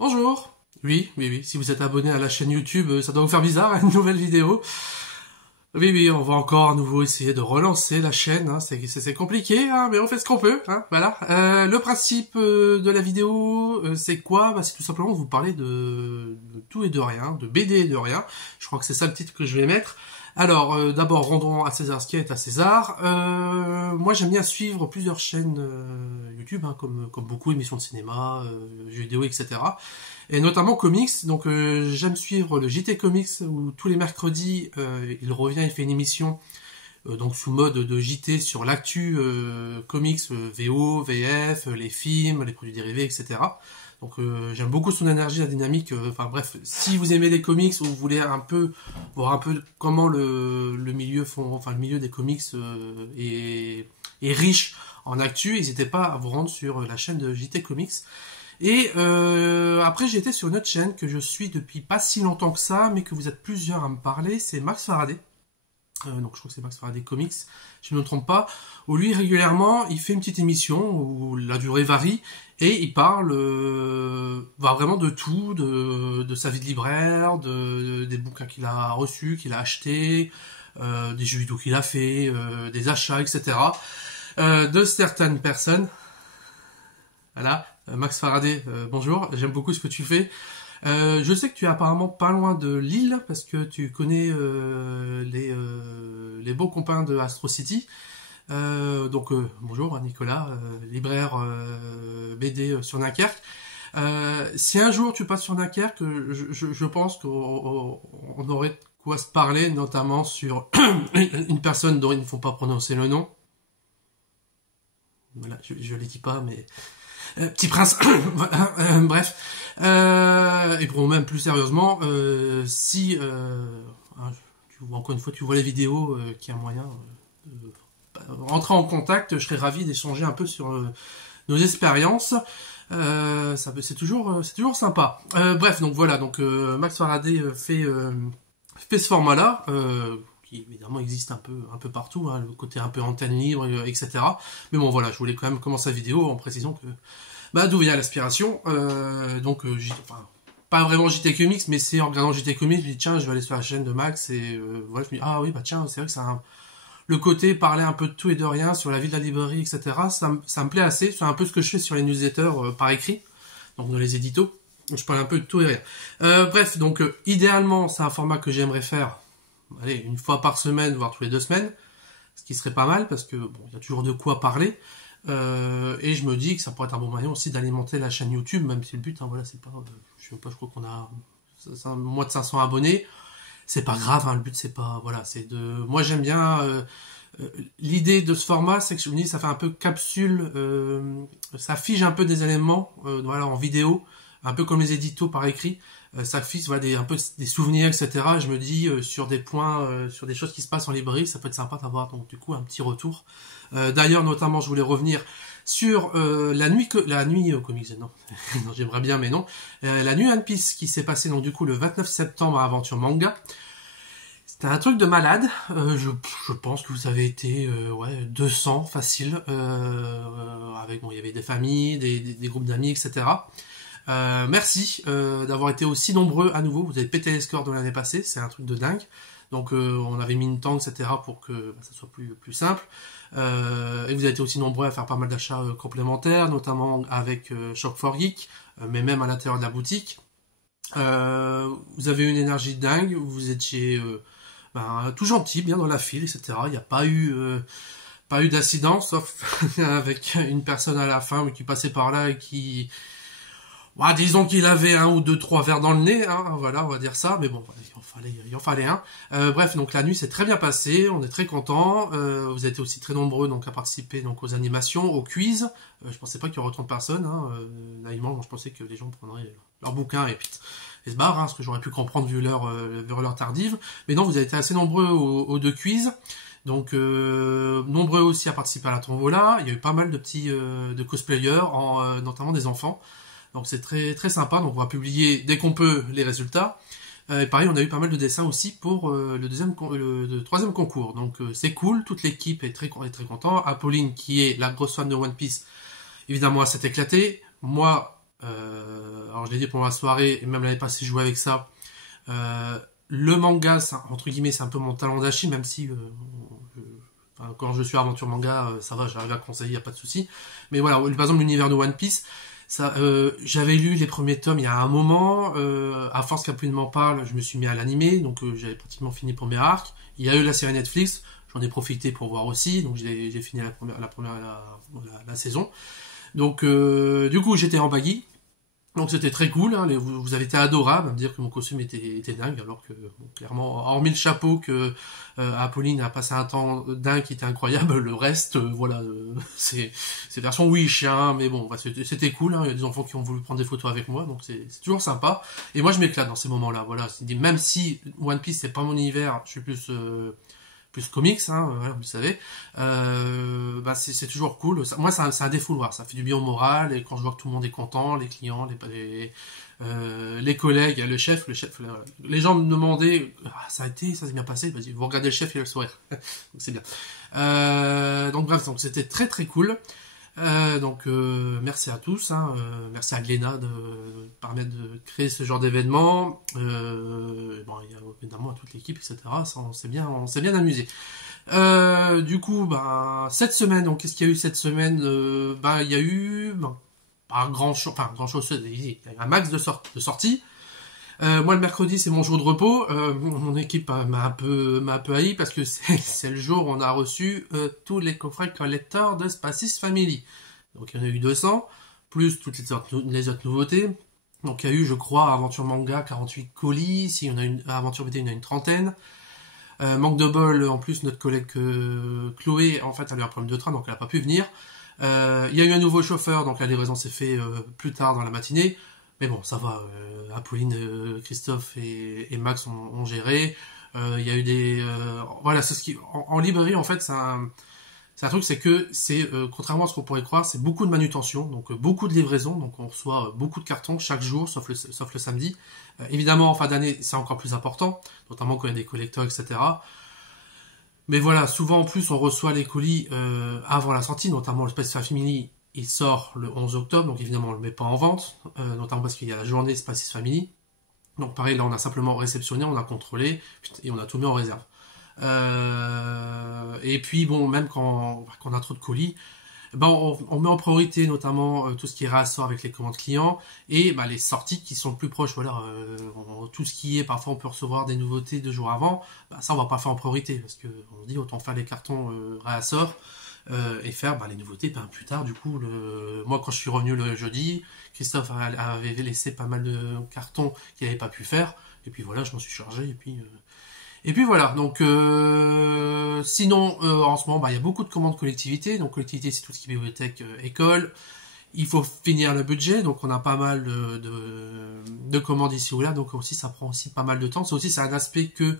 Bonjour. Oui, si vous êtes abonné à la chaîne YouTube, ça doit vous faire bizarre, une nouvelle vidéo. Oui, on va encore à nouveau essayer de relancer la chaîne, hein. C'est compliqué, hein, mais on fait ce qu'on peut, hein, voilà. Le principe de la vidéo, c'est quoi? C'est tout simplement vous parler de tout et de rien, de BD et de rien. Je crois que c'est ça le titre que je vais mettre. Alors, d'abord, rendons à César ce qui est à César. Moi, j'aime bien suivre plusieurs chaînes YouTube, hein, comme beaucoup, émissions de cinéma, jeux vidéo, etc. Et notamment comics. Donc, j'aime suivre le JT Comics, où tous les mercredis, il revient, il fait une émission donc sous mode de JT sur l'actu comics, VO, VF, les films, les produits dérivés, etc. Donc j'aime beaucoup son énergie, la dynamique. Enfin bref, si vous aimez les comics ou vous voulez un peu voir un peu comment le milieu le milieu des comics est riche en actu, n'hésitez pas à vous rendre sur la chaîne de JT Comics. Et après j'ai été sur une autre chaîne que je suis depuis pas si longtemps que ça, mais que vous êtes plusieurs à me parler, c'est Max Faraday. Donc je crois que c'est Max Faraday Comics, si je ne me trompe pas, où lui régulièrement il fait une petite émission où la durée varie et il parle vraiment de tout, de sa vie de libraire, des bouquins qu'il a reçus, qu'il a achetés, des jeux vidéo qu'il a fait, des achats, etc. De certaines personnes. Voilà, Max Faraday, bonjour, j'aime beaucoup ce que tu fais. Je sais que tu es apparemment pas loin de Lille parce que tu connais les beaux copains de Astro City. Donc bonjour Nicolas, libraire BD sur Dunkerque. Si un jour tu passes sur Dunkerque, je pense qu'on aurait de quoi se parler, notamment sur une personne dont il ne faut pas prononcer le nom. Voilà, je les dis pas, mais Petit Prince. Bref. Et pour même plus sérieusement, si encore une fois tu vois les vidéos, qu'il y a moyen rentrer en contact, je serais ravi d'échanger un peu sur nos expériences. C'est toujours sympa. Bref, donc voilà, donc Max Faraday fait ce format-là. Qui évidemment existe un peu partout, hein, le côté un peu antenne libre, etc. Mais bon voilà, je voulais quand même commencer la vidéo en précisant que d'où vient l'aspiration. Pas vraiment JT Comics, mais c'est en regardant JT Comics, je me dis tiens, je vais aller sur la chaîne de Max et voilà, je me dis ah oui tiens, c'est vrai que ça le côté parler un peu de tout et de rien sur la vie de la librairie, etc. Ça me plaît assez. C'est un peu ce que je fais sur les newsletters par écrit, donc dans les éditos. Je parle un peu de tout et rien. Bref, donc idéalement, c'est un format que j'aimerais faire. Allez, une fois par semaine, voire tous les 2 semaines, ce qui serait pas mal parce que bon, il y a toujours de quoi parler. Et je me dis que ça pourrait être un bon moyen aussi d'alimenter la chaîne YouTube, même si le but, hein, voilà, c'est pas, je crois qu'on a moins de 500 abonnés. C'est pas grave, hein, le but c'est pas, voilà, c'est de, moi j'aime bien. L'idée de ce format, c'est que je me dis, ça fait un peu capsule, ça fige un peu des éléments, voilà, en vidéo, un peu comme les éditos par écrit. Ça fixe voilà, un peu des souvenirs, etc. Je me dis sur des points, sur des choses qui se passent en librairie, ça peut être sympa d'avoir donc du coup un petit retour. D'ailleurs, notamment, je voulais revenir sur la nuit comics, non, non j'aimerais bien, mais non. La nuit One Piece qui s'est passée donc du coup le 29 septembre à Aventure Manga. C'était un truc de malade. Je pense que vous avez été 200 facile. Avec bon, il y avait des familles, des groupes d'amis, etc. Merci d'avoir été aussi nombreux à nouveau. Vous avez pété les scores de l'année passée, c'est un truc de dingue. Donc on avait mis une tank, etc. pour que ça soit plus simple. Et vous avez été aussi nombreux à faire pas mal d'achats complémentaires, notamment avec Shop for Geek, mais même à l'intérieur de la boutique. Vous avez une énergie dingue, vous étiez tout gentil, bien dans la file, etc. Il n'y a pas eu d'accident, sauf avec une personne à la fin qui passait par là et qui... disons qu'il avait 1 ou 2, 3 verres dans le nez, hein, voilà, on va dire ça, mais bon, il en fallait un. Bref, donc la nuit s'est très bien passée, on est très contents. Vous êtes aussi très nombreux donc à participer donc aux animations, aux quiz. Je pensais pas qu'il y aurait autant de personnes, hein. Naïvement, moi, je pensais que les gens prendraient leur bouquin et puis se barrent, hein, ce que j'aurais pu comprendre vu l'heure tardive. Mais non, vous avez été assez nombreux aux 2 quiz. Donc nombreux aussi à participer à la tombola. Il y a eu pas mal de petits de cosplayers, notamment des enfants. Donc c'est très très sympa. Donc on va publier dès qu'on peut les résultats. Et pareil, on a eu pas mal de dessins aussi pour le 3e concours. Donc c'est cool. Toute l'équipe est très content. Apolline, qui est la grosse fan de One Piece, évidemment, elle s'est éclatée. Moi, alors je l'ai dit pour la soirée, et même l'année passée, je jouais avec ça. Le manga, entre guillemets, c'est un peu mon talent d'Achille, même si quand je suis aventure manga, ça va, j'arrive à conseiller, y a pas de souci. Mais voilà, par exemple l'univers de One Piece, ça, j'avais lu les premiers tomes il y a un moment. À force qu'Appuie m'en parle, je me suis mis à l'animer, donc j'avais pratiquement fini le premier arc. Il y a eu la série Netflix, j'en ai profité pour voir aussi, donc j'ai fini la saison. Donc du coup j'étais en baggy. Donc c'était très cool, hein, vous avez été adorables à me dire que mon costume était dingue, alors que bon, clairement, hormis le chapeau que Apolline a passé un temps dingue qui était incroyable, le reste, voilà, c'est version Wish, hein, mais bon, bah, c'était cool, hein, il y a des enfants qui ont voulu prendre des photos avec moi, donc c'est toujours sympa, et moi je m'éclate dans ces moments-là, voilà, même si One Piece c'est pas mon univers, je suis plus comics, hein, voilà, vous le savez, bah c'est toujours cool. Moi, c'est un défouloir, ça fait du bien au moral, et quand je vois que tout le monde est content, les clients, les collègues, le chef, les gens me demandaient, ça s'est bien passé, vas-y, vous regardez le chef, il a le sourire, donc c'est bien. Donc bref, donc c'était très très cool. Donc merci à tous, hein, merci à Glénat de permettre de créer ce genre d'événement. Bon, il y a évidemment à toute l'équipe, etc. Ça, on s'est bien amusé. Du coup, bah, cette semaine, donc qu'est-ce qu'il y a eu cette semaine? Bah, il y a eu pas grand chose, enfin grand chose, il y a un max de sorties. Moi le mercredi c'est mon jour de repos. Mon équipe m'a un peu haï parce que c'est le jour où on a reçu tous les coffrets collector de Spacis Family. Donc il y en a eu 200, plus toutes les autres nouveautés. Donc il y a eu, je crois, Aventure Manga 48 colis, si on a une Aventure BD, il y en a une trentaine. Manque de bol, en plus notre collègue Chloé, en fait elle a eu un problème de train donc elle a pas pu venir. Il y a eu un nouveau chauffeur, donc la livraison s'est fait plus tard dans la matinée. Mais bon, ça va. Apolline, Christophe et Max ont géré. Il y a eu des... voilà, c'est ce qui... En librairie, en fait, c'est un truc, c'est que contrairement à ce qu'on pourrait croire, c'est beaucoup de manutention, donc beaucoup de livraison. Donc on reçoit beaucoup de cartons chaque jour, sauf le samedi. Évidemment, en fin d'année, c'est encore plus important, notamment quand il y a des collecteurs, etc. Mais voilà, souvent en plus, on reçoit les colis avant la sortie, notamment le Space Family. Il sort le 11 octobre, donc évidemment on le met pas en vente, notamment parce qu'il y a la journée Spacis Family. Donc pareil, là on a simplement réceptionné, on a contrôlé, et on a tout mis en réserve. Et puis bon, même quand on a trop de colis, ben on met en priorité notamment tout ce qui est réassort avec les commandes clients, et les sorties qui sont plus proches, voilà, tout ce qui est, parfois on peut recevoir des nouveautés 2 jours avant, ça on va pas faire en priorité, parce que on dit autant faire les cartons réassort, et faire les nouveautés plus tard. Du coup, moi quand je suis revenu le jeudi, Christophe avait laissé pas mal de cartons qu'il n'avait pas pu faire, et puis voilà, je m'en suis chargé, et puis voilà. Donc sinon en ce moment il y a beaucoup de commandes collectivité. Donc collectivité c'est tout ce qui est bibliothèque, école. Il faut finir le budget, donc on a pas mal de commandes ici ou là, donc aussi ça prend aussi pas mal de temps. C'est un aspect que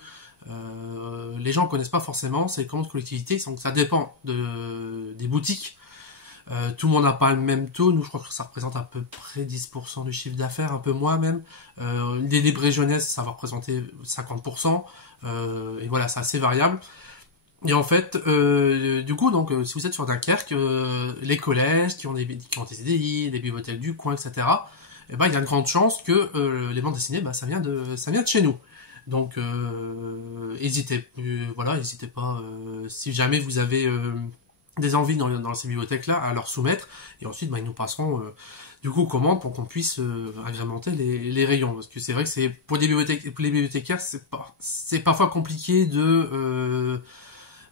les gens ne connaissent pas forcément, c'est les commandes collectivité, donc ça dépend des boutiques. Tout le monde n'a pas le même taux, nous je crois que ça représente à peu près 10% du chiffre d'affaires, un peu moins même. Les librairies jeunesse, ça va représenter 50%, et voilà, c'est assez variable. Et en fait, du coup, donc, si vous êtes sur Dunkerque, les collèges qui ont des CDI, les bibliothèques du coin, etc., il y a de grandes chances que les bandes dessinées, ça vient de chez nous. Donc, n'hésitez pas, si jamais vous avez des envies dans ces bibliothèques-là, à leur soumettre, et ensuite, ils nous passeront du coup commandes pour qu'on puisse agrémenter les rayons. Parce que c'est vrai que c'est pour les bibliothécaires, c'est parfois compliqué de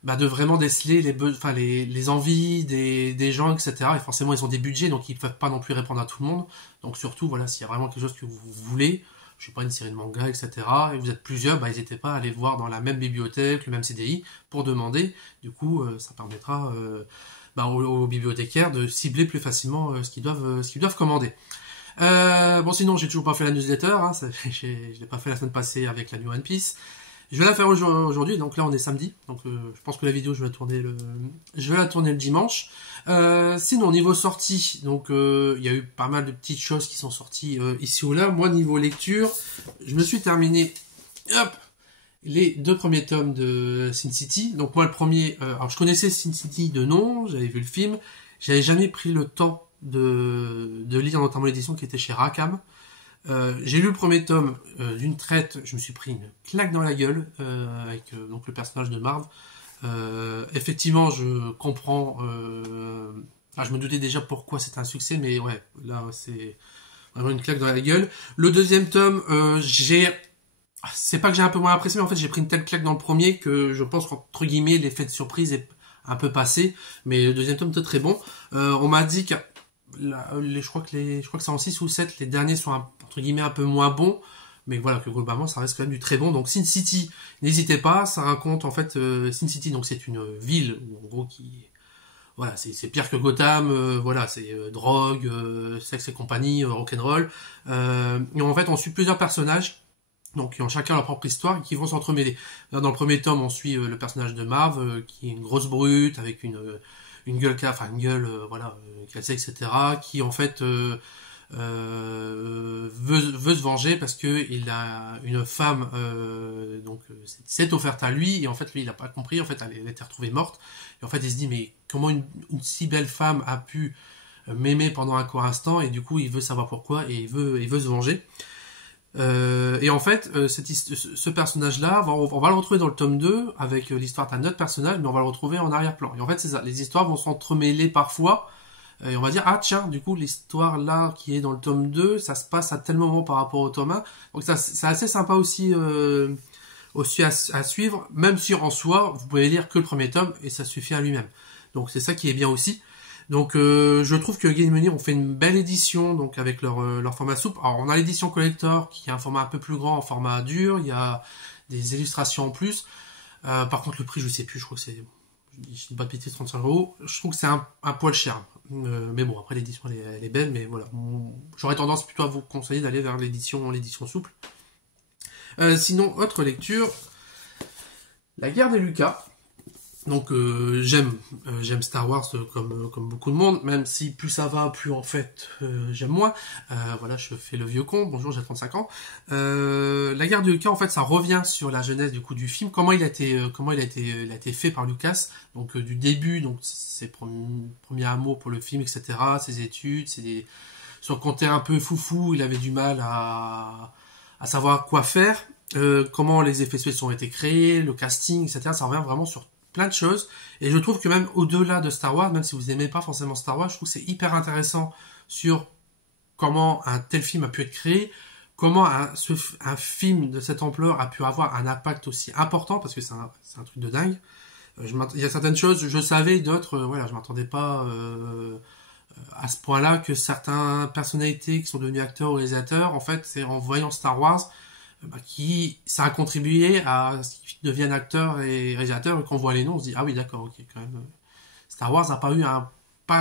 vraiment déceler les envies des gens, etc. Et forcément, ils ont des budgets, donc ils ne peuvent pas non plus répondre à tout le monde. Donc surtout, voilà, s'il y a vraiment quelque chose que vous voulez, je sais pas, une série de mangas, etc., et vous êtes plusieurs, n'hésitez pas à aller voir dans la même bibliothèque, le même CDI, pour demander. Du coup, ça permettra aux bibliothécaires de cibler plus facilement ce qu'ils doivent commander. Bon, sinon, j'ai toujours pas fait la newsletter, hein, je l'ai pas fait la semaine passée avec la New One Piece. Je vais la faire aujourd'hui, donc là on est samedi, donc je pense que la vidéo je vais la tourner le dimanche. Sinon niveau sortie, donc il y a eu pas mal de petites choses qui sont sorties ici ou là. Moi niveau lecture, je me suis terminé les 2 premiers tomes de Sin City. Donc moi le premier, alors je connaissais Sin City de nom, j'avais vu le film, j'avais jamais pris le temps de lire notamment l'édition qui était chez Rackham. J'ai lu le premier tome d'une traite, je me suis pris une claque dans la gueule avec donc le personnage de Marv. Effectivement, je comprends. Je me doutais déjà pourquoi c'était un succès, mais ouais, là c'est vraiment une claque dans la gueule. Le deuxième tome, c'est pas que j'ai un peu moins apprécié, mais en fait j'ai pris une telle claque dans le premier que je pense qu'entre guillemets l'effet de surprise est un peu passé. Mais le deuxième tome était très bon. On m'a dit que je crois que c'est en 6 ou 7, les derniers sont entre guillemets un peu moins bons, mais voilà, que globalement ça reste quand même du très bon. Donc Sin City, n'hésitez pas, ça raconte en fait Sin City, donc c'est une ville où en gros voilà, c'est pire que Gotham, voilà, c'est drogue, sexe et compagnie, rock'n'roll. Et en fait on suit plusieurs personnages, donc qui ont chacun leur propre histoire et qui vont s'entremêler. Là, dans le premier tome on suit le personnage de Marv, qui est une grosse brute avec une gueule, voilà, cassée, etc., qui en fait veut se venger parce que il a une femme, s'est offerte à lui, et en fait lui il a pas compris, en fait elle était retrouvée morte, et en fait il se dit mais comment une si belle femme a pu m'aimer pendant un court instant, et du coup il veut savoir pourquoi, et il veut se venger. Et en fait, ce personnage-là, on va le retrouver dans le tome 2 avec l'histoire d'un autre personnage, mais on va le retrouver en arrière-plan. Et en fait, c'est ça, les histoires vont s'entremêler parfois, et on va dire, ah tiens, du coup, l'histoire là qui est dans le tome 2, ça se passe à tel moment par rapport au tome 1. Donc ça, c'est assez sympa aussi, à suivre, même si en soi, vous pouvez lire que le premier tome, et ça suffit à lui-même. Donc c'est ça qui est bien aussi. Donc je trouve que Game Money ont fait une belle édition, donc avec leur format souple. Alors on a l'édition collector qui est un format un peu plus grand, en format dur, il y a des illustrations en plus. Par contre le prix je sais plus, je crois que c'est, je dis pas de bêtises, 35€. Je trouve que c'est un poil cher. Mais bon, après l'édition elle est belle, mais voilà. J'aurais tendance plutôt à vous conseiller d'aller vers l'édition souple. Sinon, autre lecture, La guerre des Lucas. Donc j'aime Star Wars comme beaucoup de monde, même si plus ça va, plus en fait j'aime moins. Voilà, je fais le vieux con, bonjour, j'ai 35 ans. La guerre de Lucas, en fait, ça revient sur la genèse du coup du film, comment il a été fait par Lucas, donc du début, donc ses premiers amours pour le film, etc., ses études, son côté un peu foufou, il avait du mal à savoir quoi faire, comment les effets spéciaux ont été créés, le casting, etc., ça revient vraiment sur plein de choses, et je trouve que même au-delà de Star Wars, même si vous n'aimez pas forcément Star Wars, je trouve que c'est hyper intéressant sur comment un tel film a pu être créé, comment un film de cette ampleur a pu avoir un impact aussi important, parce que c'est un truc de dingue. Il y a certaines choses, je savais, d'autres, voilà, je m'attendais pas à ce point-là, que certaines personnalités qui sont devenues acteurs ou réalisateurs, en fait, c'est en voyant Star Wars, ça a contribué à ce qu'ils deviennent acteurs et réalisateurs, et qu'on voit les noms, on se dit, ah oui, d'accord, ok, quand même. Star Wars n'a pas eu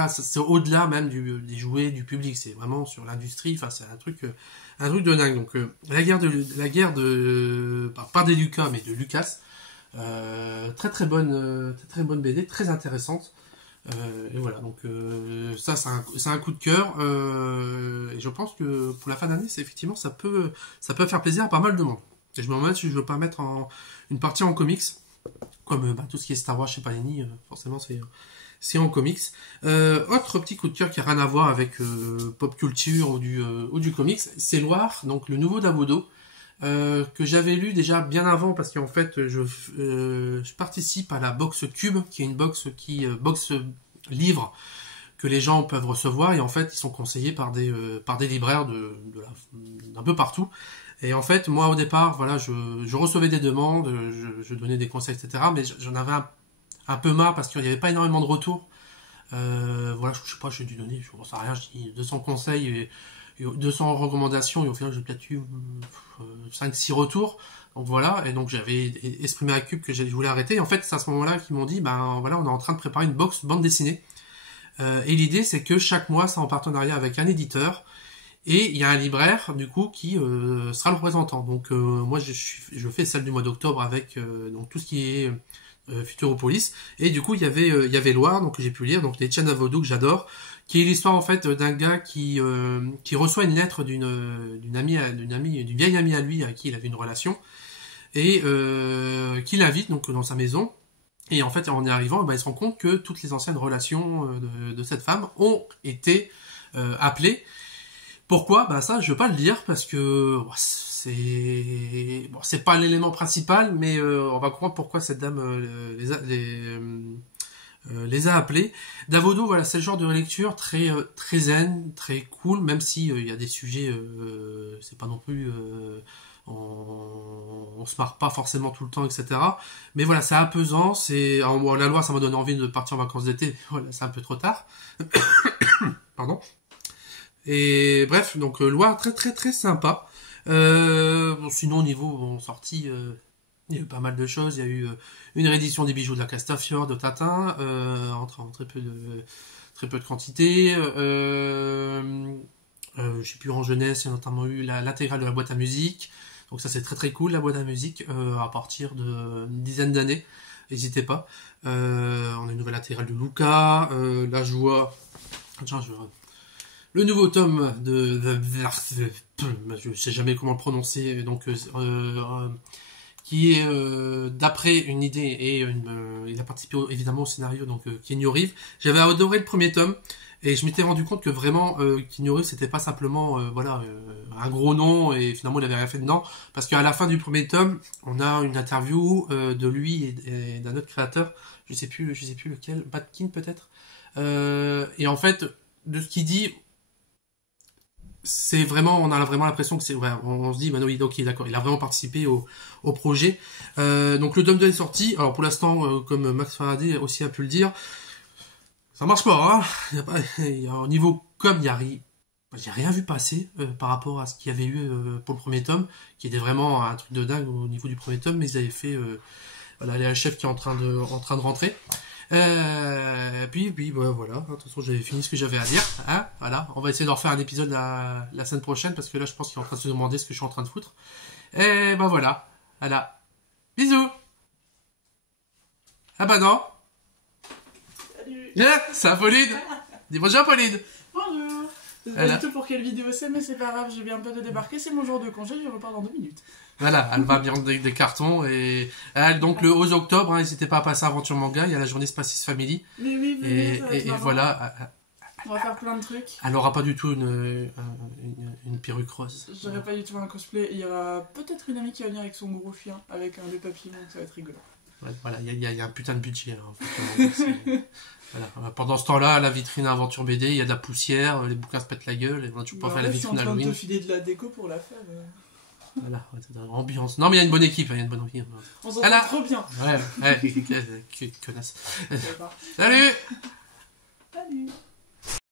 c'est au-delà même des jouets du public, c'est vraiment sur l'industrie, enfin, c'est un truc de dingue. Donc, la guerre pas des Lucas, mais de Lucas, très très bonne BD, très intéressante. Et voilà, donc ça c'est un coup de cœur, et je pense que pour la fin d'année, effectivement ça peut faire plaisir à pas mal de monde. Et je me demande si je veux pas mettre une partie en comics, comme tout ce qui est Star Wars chez Panini, forcément c'est en comics. Autre petit coup de cœur qui a rien à voir avec pop culture ou du comics, c'est Loire, donc le nouveau d'Abodo, que j'avais lu déjà bien avant, parce qu'en fait je participe à la box Cube, qui est une box box livres que les gens peuvent recevoir, et en fait ils sont conseillés par des libraires d'un peu partout. Et en fait moi au départ, voilà, je recevais des demandes, je donnais des conseils, etc., mais j'en avais un peu marre parce qu'il n'y avait pas énormément de retours. Voilà, je sais pas, j'ai dû donner, je ne sais rien, je dis 200 conseils et 200 recommandations, et au final j'ai peut-être eu 5-6 retours. Donc voilà, et donc j'avais exprimé à Cube que je voulais arrêter, et en fait c'est à ce moment-là qu'ils m'ont dit, ben voilà, on est en train de préparer une box bande dessinée, et l'idée c'est que chaque mois c'est en partenariat avec un éditeur, et il y a un libraire du coup qui sera le représentant. Donc moi je fais celle du mois d'octobre avec donc tout ce qui est Futuropolis, et du coup il y avait Loire, donc que j'ai pu lire, donc les Tiana Vaudou, que j'adore, qui est l'histoire en fait d'un gars qui reçoit une lettre d'une vieille amie à lui, à qui il avait une relation, et qui l'invite donc dans sa maison. Et en fait en y arrivant, il se rend compte que toutes les anciennes relations de cette femme ont été appelées Pourquoi? Ben ça, je veux pas le dire parce que c'est pas l'élément principal, mais on va comprendre pourquoi cette dame les a appelés. Davodo, voilà, c'est le genre de lecture très zen, très cool, même si il y a des sujets, c'est pas non plus, on se marre pas forcément tout le temps, etc. Mais voilà, c'est apaisant, la loi, ça m'a donné envie de partir en vacances d'été. Voilà, c'est un peu trop tard. Pardon. Et bref, donc Loire très très très sympa. Bon, sinon au niveau sortie, il y a eu pas mal de choses. Il y a eu une réédition des bijoux de la Castafiore de Tatin, en très peu de quantité. Je sais plus, en jeunesse, il y a notamment eu l'intégrale de la boîte à musique. Donc ça c'est très très cool, la boîte à musique, à partir d'une dizaine d'années. N'hésitez pas. On a une nouvelle intégrale de Luca, la joie. Tiens, le nouveau tome je sais jamais comment le prononcer, donc qui est d'après une idée et il a participé évidemment au scénario, donc Keanu Reeves. J'avais adoré le premier tome et je m'étais rendu compte que vraiment Keanu Reeves c'était pas simplement un gros nom et finalement il avait rien fait dedans, parce qu'à la fin du premier tome on a une interview de lui et d'un autre créateur, je sais plus lequel, Batkin peut-être, et en fait de ce qu'il dit, c'est vraiment, on a vraiment l'impression que c'est, ouais, on se dit, bah oui, ok, d'accord, il a vraiment participé au projet. Donc le tome 2 est sorti. Alors pour l'instant, comme Max Faraday aussi a pu le dire, ça marche pas, hein. Au niveau com, j'ai rien vu passer par rapport à ce qu'il y avait eu pour le premier tome, qui était vraiment un truc de dingue au niveau du premier tome, mais ils avaient fait, voilà, les chef qui est en train de rentrer. Puis bah, voilà, de toute façon j'avais fini ce que j'avais à dire, hein, voilà, on va essayer d'en refaire un épisode la semaine prochaine, parce que là je pense qu'il est en train de se demander ce que je suis en train de foutre. Et bah voilà, bisous. Ah bah non. Salut. C'est Pauline. Dis bonjour Pauline. Bonjour. Je sais pas du tout pour quelle vidéo c'est, mais c'est pas grave, je viens un peu de débarquer, c'est mon jour de congé, je repars dans 2 minutes. Voilà, elle va bien des cartons, et donc le 11 octobre, n'hésitez pas à passer à Aventure Manga, il y a la journée Spacis Family. Mais oui, et voilà. On va faire plein de trucs. Elle aura pas du tout une perruque rose. J'aurai pas du tout un cosplay. Il y aura peut-être une amie qui va venir avec son gros chien, avec des papillons, ça va être rigolo. Ouais, voilà, il y a un putain de budget. Voilà. Pendant ce temps-là, la vitrine Aventure BD, il y a de la poussière, les bouquins se pètent la gueule, et tu peux pas faire la vitrine Halloween. Je suis en train de te filer de la déco pour la faire. Voilà, ambiance. Non, mais il y a une bonne équipe, On s'entend trop bien. Ouais, connasse. Salut. Salut.